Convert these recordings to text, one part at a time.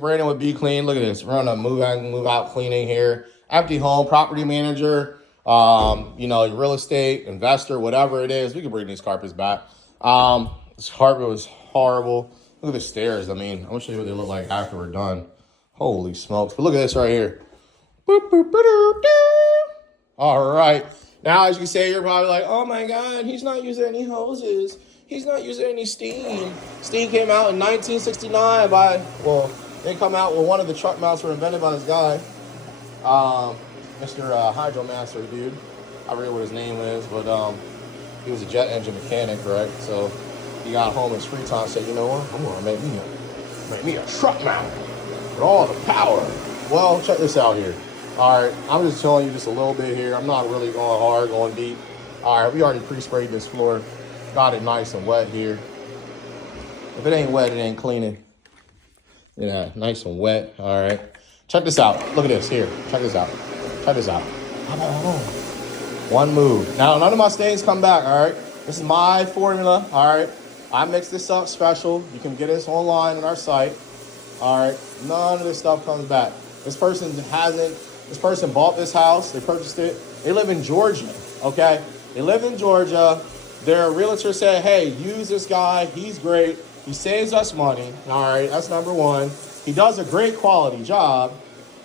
Brandon with Be Clean. Look at this. We're on a move out cleaning here. Empty home, property manager, real estate, investor, whatever it is. We can bring these carpets back. This carpet was horrible. Look at the stairs. I mean, I'm going to show you what they look like after we're done. Holy smokes. But look at this right here. Boop, boop, boop, all right. Now, as you can say, you're probably like, oh my God, he's not using any hoses. He's not using any steam. Steam came out in 1969 they come out with one of the truck mounts were invented by this guy, Mr. Hydromaster dude. I forget what his name is, but he was a jet engine mechanic, right? So he got home in his free time and said, you know what? I'm gonna make me a truck mount with all the power. Well, check this out here. All right, I'm just telling you just a little bit here. I'm not really going hard, going deep. All right, we already pre-sprayed this floor. Got it nice and wet here. If it ain't wet, it ain't cleaning. Yeah, nice and wet. All right. Check this out. Look at this here. Check this out. Check this out. Hold on. One move. Now, none of my stains come back, all right? This is my formula, all right? I mix this up special. You can get this online on our site, all right? None of this stuff comes back. This person bought this house. They purchased it. They live in Georgia, okay? They live in Georgia. Their realtor said, hey, use this guy. He's great. He saves us money. All right, that's number one. He does a great quality job,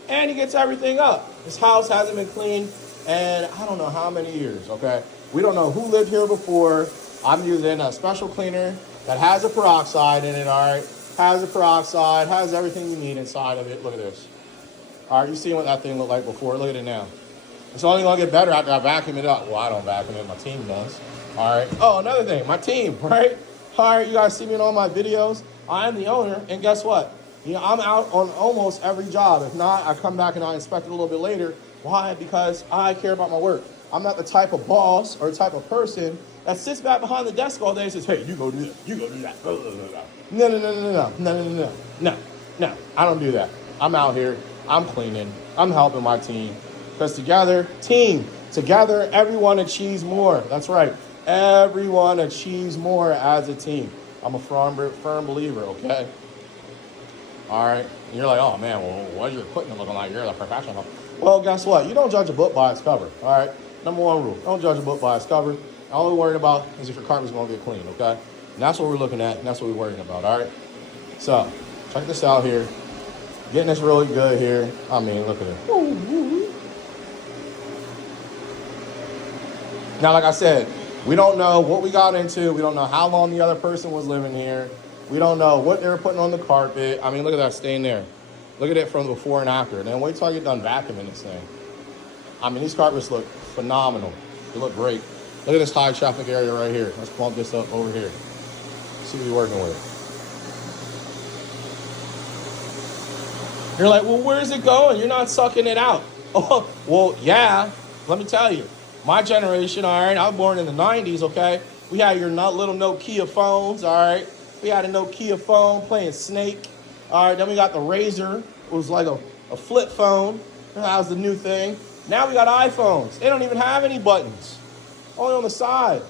and he gets everything up. This house hasn't been cleaned in I don't know how many years, okay? We don't know who lived here before. I'm using a special cleaner that has a peroxide in it, all right? Has a peroxide, has everything you need inside of it. Look at this. All right, you see what that thing looked like before. Look at it now. It's only going to get better after I vacuum it up. Well, I don't vacuum it. My team does. All right. Oh, another thing. My team, right? All right, you guys see me in all my videos. I am the owner, and guess what? I'm out on almost every job. If not, I come back and I inspect it a little bit later. Why? Because I care about my work. I'm not the type of boss or type of person that sits back behind the desk all day and says, hey, you go do this. You go do that. No. I don't do that. I'm out here. I'm cleaning. I'm helping my team. Because together, everyone achieves more. That's right. Everyone achieves more as a team. I'm a firm believer, okay? All right. And you're like, oh, man, well, what is your equipment looking like? You're a professional. Well, guess what? You don't judge a book by its cover, all right? Number one rule, don't judge a book by its cover. All we're worried about is if your carpet's going to get clean, okay? And that's what we're looking at, and that's what we're worrying about, all right? So, check this out here. Getting this really good here. I mean, look at it. Now, like I said, we don't know what we got into. We don't know how long the other person was living here. We don't know what they were putting on the carpet. I mean, look at that stain there. Look at it from before and after. And then wait till I get done vacuuming this thing. I mean, these carpets look phenomenal. They look great. Look at this high traffic area right here. Let's bump this up over here. See what we're working with. You're like, well, where's it going? You're not sucking it out. Oh, well, yeah. Let me tell you. My generation, all right, I was born in the 90s, okay? We had your little Nokia phones, all right? We had a Nokia phone playing Snake. All right, then we got the Razor. It was like a flip phone. That was the new thing. Now we got iPhones. They don't even have any buttons, only on the side.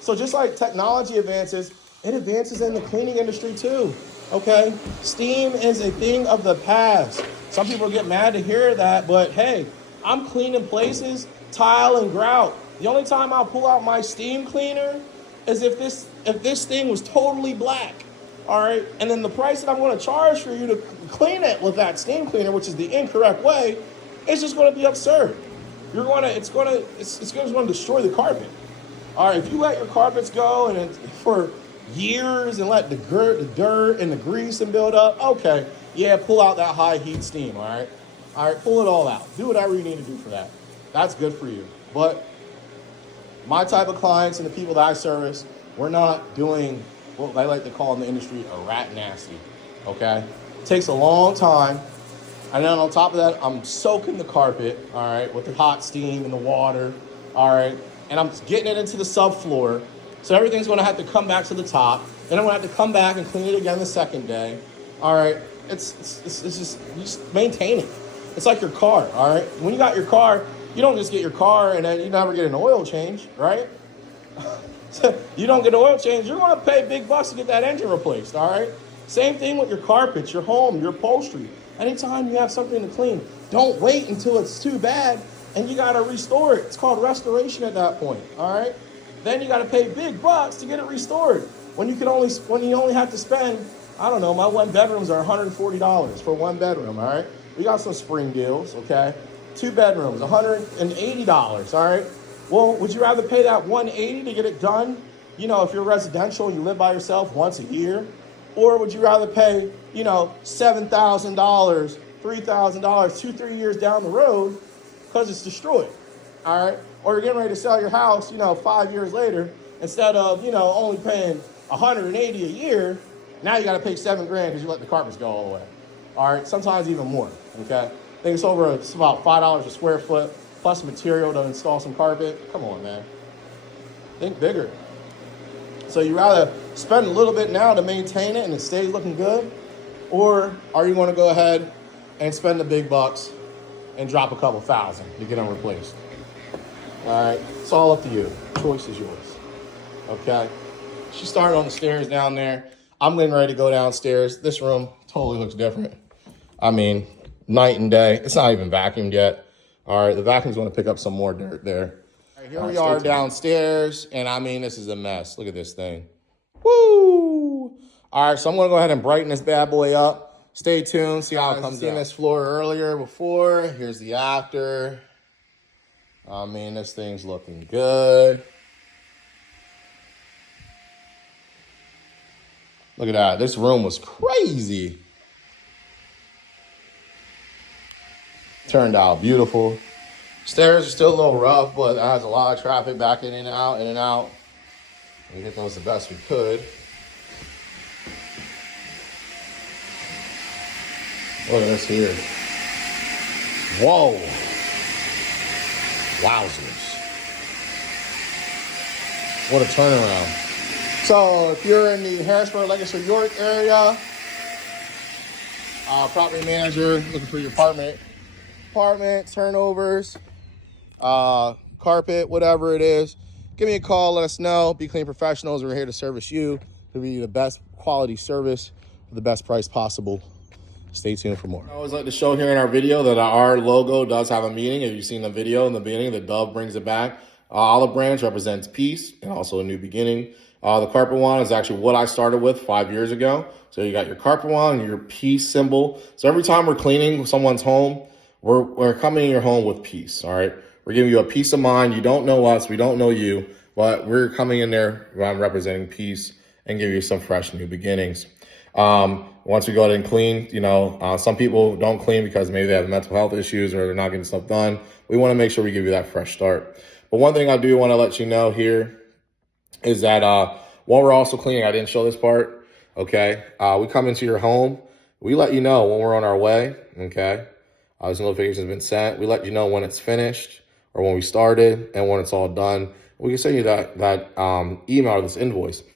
So just like technology advances, it advances in the cleaning industry too, okay? Steam is a thing of the past. Some people get mad to hear that, but hey, I'm cleaning places, tile and grout. The only time I'll pull out my steam cleaner is if this thing was totally black, all right? And then the price that I'm going to charge for you to clean it with that steam cleaner, which is the incorrect way, it's just going to be absurd. It's going to destroy the carpet. All right, if you let your carpets go and for years and let the dirt and the grease and build up, okay, yeah, pull out that high heat steam, all right? All right, pull it all out. Do whatever you need to do for that. That's good for you. But my type of clients and the people that I service, we're not doing what I like to call in the industry a rat nasty, okay? It takes a long time. And then on top of that, I'm soaking the carpet, all right, with the hot steam and the water, all right? And I'm getting it into the subfloor. So everything's going to have to come back to the top. Then I'm going to have to come back and clean it again the second day, all right? It's just, you just maintain it. It's like your car, all right? When you got your car, you don't just get your car and then you never get an oil change, right? You don't get an oil change, you're going to pay big bucks to get that engine replaced, all right? Same thing with your carpets, your home, your upholstery. Anytime you have something to clean, don't wait until it's too bad and you gotta restore it. It's called restoration at that point, all right? Then you gotta pay big bucks to get it restored. When you only have to spend, I don't know, my 1 bedrooms are $140 for 1 bedroom, all right? We got some spring deals, okay? 2 bedrooms, $180, all right? Well, would you rather pay that $180 to get it done? You know, if you're residential and you live by yourself once a year, or would you rather pay, you know, $7,000, $3,000, 2-3 years down the road because it's destroyed, all right? Or you're getting ready to sell your house, you know, 5 years later, instead of, you know, only paying $180 a year, now you got to pay $7 grand because you let the carpets go all the way, all right? Sometimes even more, okay? I think it's about $5 a square foot plus material to install some carpet. Come on, man. Think bigger. So you rather spend a little bit now to maintain it and it stays looking good, or are you going to go ahead and spend the big bucks and drop a couple thousand to get them replaced? All right, it's all up to you. Choice is yours. Okay. She started on the stairs down there. I'm getting ready to go downstairs. This room totally looks different. I mean, night and day. It's not even vacuumed yet. All right, the vacuum's going to pick up some more dirt there. All right, here we are downstairs, and I mean, this is a mess. Look at this thing. Woo! All right, so I'm going to go ahead and brighten this bad boy up. Stay tuned, see how it comes out. Seen this floor earlier before. Here's the after. I mean, this thing's looking good. Look at that. This room was crazy. Turned out beautiful. Stairs are still a little rough, but it has a lot of traffic back in and out, in and out. We hit those the best we could. Look at this here. Whoa. Wowzers. What a turnaround. So if you're in the Harrisburg, Lancaster, York area, property manager looking for your apartment turnovers, carpet, whatever it is, give me a call, let us know. Be Clean Professionals, we're here to service you, to be the best quality service for the best price possible. Stay tuned for more. I always like to show here in our video that our logo does have a meaning. If you've seen the video in the beginning, the dove brings it back. Olive branch represents peace and also a new beginning. The carpet wand is actually what I started with 5 years ago. So you got your carpet wand and your peace symbol. So every time we're cleaning someone's home, we're coming in your home with peace, all right? We're giving you a peace of mind. You don't know us, we don't know you, but we're coming in there representing peace and give you some fresh new beginnings. Once we go ahead and clean, you know, some people don't clean because maybe they have mental health issues or they're not getting stuff done. We want to make sure we give you that fresh start. But one thing I do want to let you know here is that while we're also cleaning, I didn't show this part, okay? We come into your home. We let you know when we're on our way, okay? This notification has been sent. We let you know when it's finished or when we started and when it's all done. We can send you that email or this invoice.